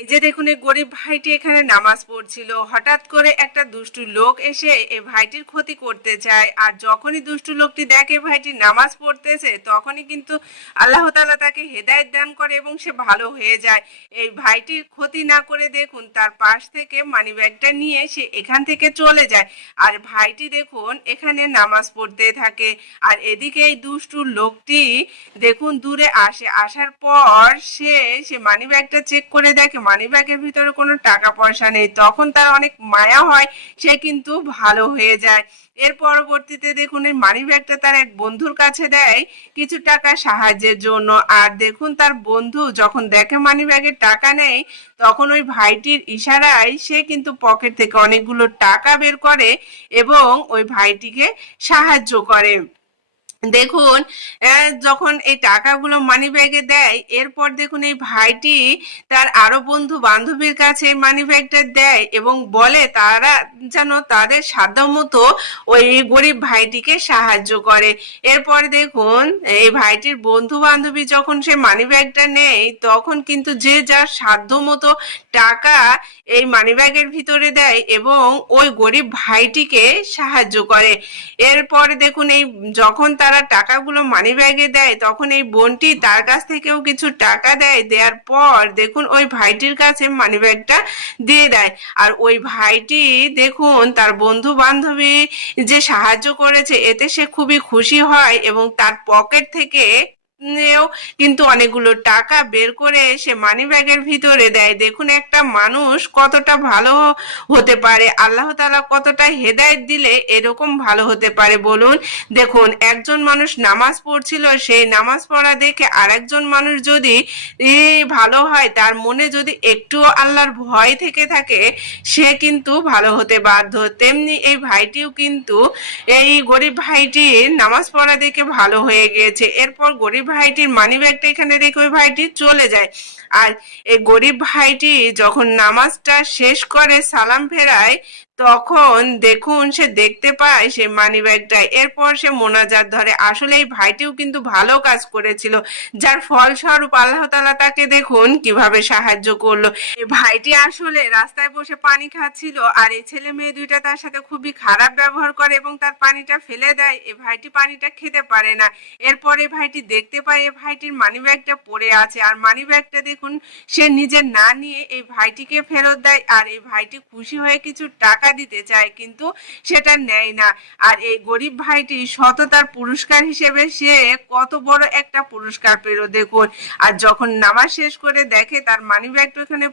এই যে দেখুন, এই গরিব ভাইটি এখানে নামাজ পড়ছিল, হঠাৎ করে একটা দুষ্টু লোক এসে এই ভাইটির ক্ষতি করতে চায়। আর যখনই দুষ্টু লোকটি দেখে ভাইটি নামাজ পড়তেছে, তখনই কিন্তু আল্লাহ তাআলা তাকে হেদায়েত দান করে এবং সে ভালো হয়ে যায়। এই ভাইটির ক্ষতি না করে দেখুন তার পাশ থেকে মানি ব্যাগটা নিয়ে সে এখান থেকে চলে যায়। আর ভাইটি দেখুন এখানে নামাজ পড়তে থাকে। আর এদিকে এই দুষ্টু লোকটি দেখুন দূরে আসে, আসার পর সে সে মানি ব্যাগটা চেক করে দেখে মানি ব্যাগের ভিতরে কোনো টাকা পয়সা নেই। তখন তার অনেক মায়া হয়, সে কিন্তু ভালো হয়ে যায়। এর পরবর্তীতে দেখুন এই মানি ব্যাগটা তার এক বন্ধুর কাছে দেয় কিছু টাকা সাহায্যের জন্য। আর দেখুন তার বন্ধু যখন দেখে মানি ব্যাগের টাকা নেই, তখন ওই ভাইটির ইশারায় সে কিন্তু পকেট থেকে অনেকগুলো টাকা বের করে এবং ওই ভাইটিকে সাহায্য করে। দেখুন যখন এই টাকাগুলো মানি ব্যাগে দেয়, এরপর দেখুন এই ভাইটি তার আরো বন্ধু বান্ধবীর কাছে মানি ব্যাগটা দেয় এবং বলে তারা যেন তাদের সাধ্যমতো ওই গরিব ভাইটিকে সাহায্য করে। এরপর দেখুন এই ভাইটির বন্ধু বান্ধবী যখন সে মানি ব্যাগটা নেয়, তখন কিন্তু যে যার সাধ্যমতো টাকা এই মানি ব্যাগের ভিতরে দেয় এবং ওই গরিব ভাইটিকে সাহায্য করে। এরপরে দেখুন এই যখন তারা টাকাগুলো মানি ব্যাগে দেয়, তখন এই বোনটি তার কাছ থেকেও কিছু টাকা দেয়। দেওয়ার পর দেখুন ওই ভাইটির কাছে মানি ব্যাগটা দিয়ে দেয়। আর ওই ভাইটি দেখুন তার বন্ধু বান্ধবী যে সাহায্য করেছে এতে সে খুবই খুশি হয় এবং তার পকেট থেকে কিন্তু অনেকগুলো টাকা বের করে সে মানি ব্যাগের ভিতরে দেয়। দেখুন একটা মানুষ কতটা ভালো হতে পারে, আল্লাহ তাআলা কতটা হেদায়েত দিলে এরকম ভালো হতে পারে বলুন। দেখুন একজন মানুষ নামাজ পড়ছিল, সেই নামাজ পড়া দেখে আরেকজন মানুষ যদি ভালো হয়, তার মনে যদি একটুও আল্লাহর ভয় থেকে থাকে, সে কিন্তু ভালো হতে বাধ্য। তেমনি এই ভাইটিও কিন্তু এই গরিব ভাইটির নামাজ পড়া দেখে ভালো হয়ে গিয়েছে। এরপর গরিব ভাইটির মানি ব্যাগটা এখানে রেখে ওই ভাইটি চলে যায়। আর এই গরিব ভাইটি যখন নামাজটা শেষ করে সালাম ফেরায়, তখন দেখুন সে দেখতে পায় সে মানি ব্যাগটা। এরপর সে মোনাজাত ধরে। আসলে এই ভাইটিও কিন্তু ভালো কাজ করেছিল, যার ফলস্বরূপ আল্লাহ তাআলা তাকে দেখুন কিভাবে সাহায্য করলো। এই ভাইটি আসলে রাস্তায় বসে পানি খাচ্ছিল, আর এই ছেলে মেয়ে দুইটা তার সাথে খুবই খারাপ ব্যবহার করে এবং তার পানিটা ফেলে দেয়। এই ভাইটি পানিটা খেতে পারে না। এরপরে ভাইটি দেখতে পায় এই ভাইটির মানি ব্যাগটা পড়ে আছে, আর মানি ব্যাগটা দেখুন সে নিজে না নিয়ে এই ভাইটিকে ফেরত দেয়। আর এই ভাইটি খুশি হয়ে কিছু টাকা দিতে চায়, কিন্তু সেটা নেয় না। আর এই গরিব ভাইটি সততার পুরস্কার হিসেবে সে কত বড় একটা পুরস্কার পেল দেখুন। আর যখন নামাজ শেষ করে দেখে তার মানি ব্যাগটা ওখানে